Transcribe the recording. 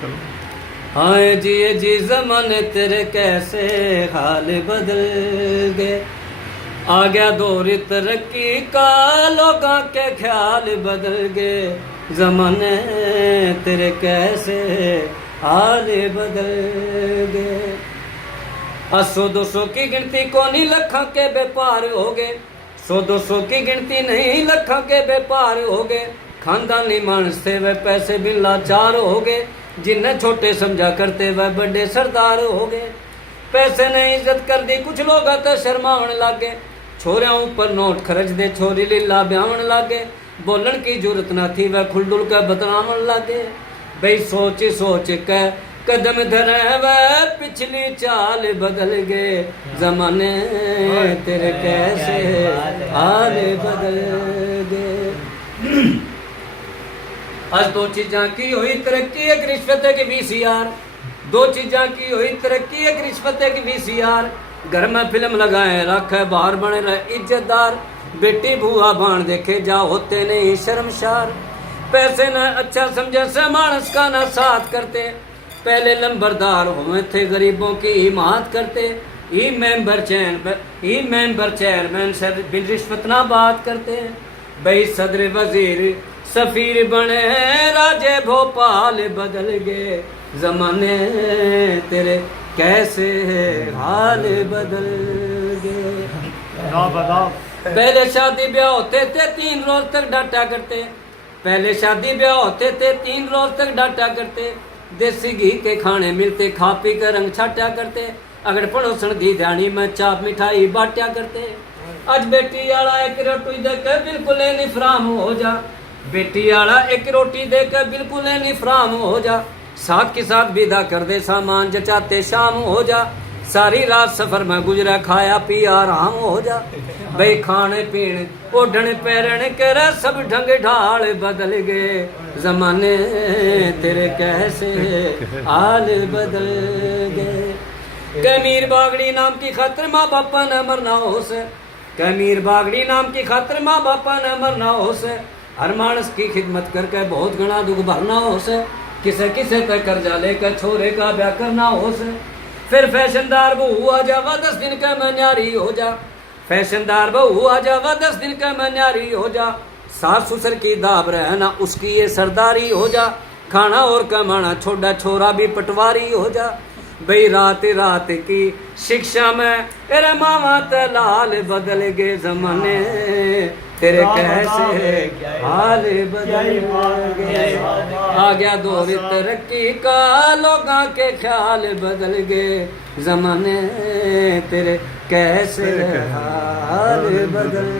हाय जी ज़माने तेरे कैसे हाल बदल गए। आ गया दौर तरक्की का, लोगों के ख्याल बदल गए। ज़माने तेरे कैसे हाल बदल गए। 100-200 की गिनती को नहीं, लखों के व्यापार हो गए। 100-200 की गिनती नहीं, लखों के व्यापार हो गए। खानदानी मानस थे वह पैसे भी लाचार हो गए। जिन्हें छोटे समझा करते वह बड़े सरदार हो गए। पैसे ने इज्जत कर दी, कुछ लोग तो शर्मावन लागे। छोरियां ऊपर नोट खर्च दे, छोरी लीला ब्यावन लागे। बोलन की जरूरत ना थी वह खुलडुल का बतलावन लागे। भाई सोच सोच के कदम धरे वह पिछली चाल बदल गए। जमाने तेरे कैसे हाल बदल गए। आज दो चीजा की हुई तरक्की, एक रिश्वत की VCR। दो चीजा की हुई तरक्की, एक रिश्वत की VCR। घर में फिल्म लगाए रखे, बाहर बने रहे इज्जतदार। बेटी बुआ भाण देखे जा होते नहीं शर्मशार। पैसे न अच्छा समझे से मानस का न साथ करते। पहले नंबरदार हुए थे गरीबों की हिमायत करते। ई मेंबर चेयरमैन से बिन रिश्वत ना बात करते। भाई सदर वजीर सफीर बने, राजे भोपाल बदल गए। जमाने तेरे कैसे हाल बदल गए। पहले शादी ब्याह होते थे 3 रोज तक डांटा करते। पहले शादी ब्याह होते थे 3 रोज तक डांटा करते। देसी घी के खाने मिलते, खा पी कर रंग छाटा करते। अगर पड़ोसन घी ध्यानी में चाप मिठाई बांटा करते। आज बेटी आला एक रोटी देकर बिल्कुल निफराम हो जा। बेटी आला एक रोटी देकर बिल्कुल निफराम हो जा। साथ के साथ विदा कर दे, सामान जचाते शाम हो जा। सारी रात सफर में गुजरा, खाया पिया आराम हो जा। भाई खाने पीने ओढ़ने पैरने कर सब ढंग ढाल बदल गए। जमाने तेरे कैसे हाल बदल गए। कमीर बागड़ी नाम की खातिर माँ बापा न मरना हो से। कमीर बागड़ी नाम की खातिर माँ बापा न मरना हो से। हर मानस की खिदमत करके बहुत घना दुख भरना हो से। किसे किसे तक कर्जा लेकर छोरे का ब्याह करना हो से। फिर फैशनदार बहू आ जावा 10 दिन का मन्यारी हो जा। फैशनदार बहू आ जावा 10 दिन का मन्यारी हो जा। सास ससुर की दाब रहना उसकी ये सरदारी हो जा। खाना और कमाना छोड़ा छोरा भी पटवारी हो जा। भाई रात रात की शिक्षा में तेरे मामा लाल बदल गए। जमाने तेरे कैसे हाल बदल गए। आ गया दौर तरक्की का, लोगों के ख्याल बदल गए। जमाने तेरे कैसे हाल बदल